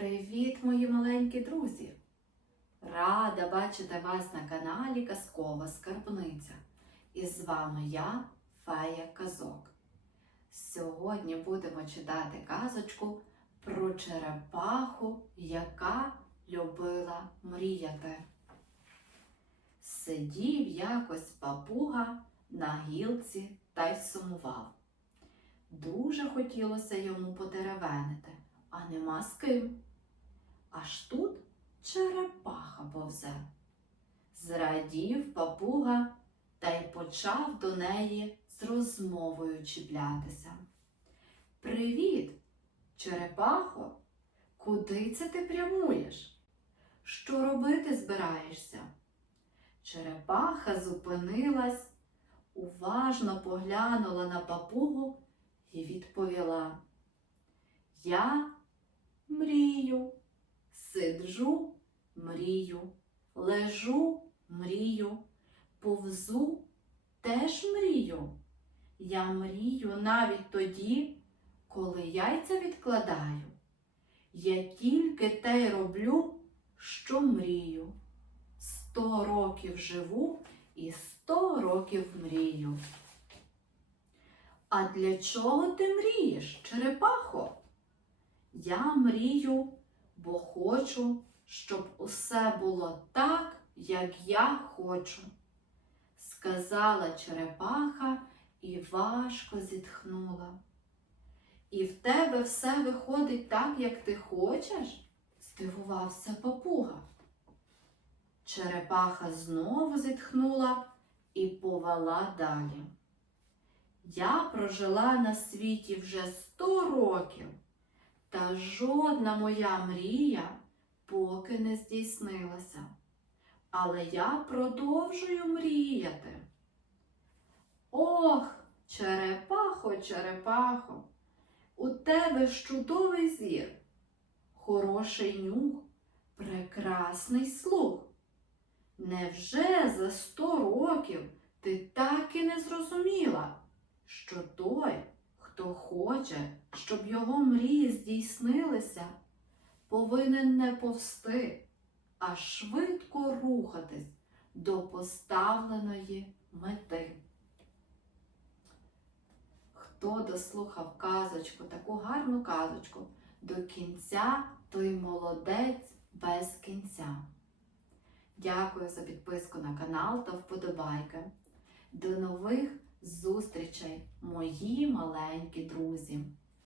Привіт, мої маленькі друзі! Рада бачити вас на каналі Казкова Скарбниця. І з вами я, Фея Казок. Сьогодні будемо читати казочку про черепаху, яка любила мріяти. Сидів якось папуга на гілці та й сумував. Дуже хотілося йому потеревенити, а нема з ким. Аж тут черепаха повзе. Зрадів папуга та й почав до неї з розмовою чіплятися. Привіт, черепахо, куди це ти прямуєш? Що робити збираєшся? Черепаха зупинилась, уважно поглянула на папугу і відповіла. Я мрію, сиджу, мрію, лежу, мрію, повзу, теж мрію. Я мрію навіть тоді, коли яйця відкладаю. Я тільки те й роблю, що мрію. Сто років живу і сто років мрію. А для чого ти мрієш, черепахо? Я мрію, бо хочу, щоб усе було так, як я хочу, сказала черепаха і важко зітхнула. І в тебе все виходить так, як ти хочеш? здивувався папуга. Черепаха знову зітхнула і повела далі. Я прожила на світі вже сто років, та жодна моя мрія поки не здійснилася. Але я продовжую мріяти. Ох, черепахо, черепахо, у тебе ж чудовий зір, хороший нюх, прекрасний слух. Невже за сто років ти так і не зрозуміла? Хоче, щоб його мрії здійснилися, повинен не повсти, а швидко рухатись до поставленої мети. Хто дослухав казочку, таку гарну казочку до кінця, той молодець без кінця. Дякую за підписку на канал та вподобайки. До нових зустрічей, мої маленькі друзі!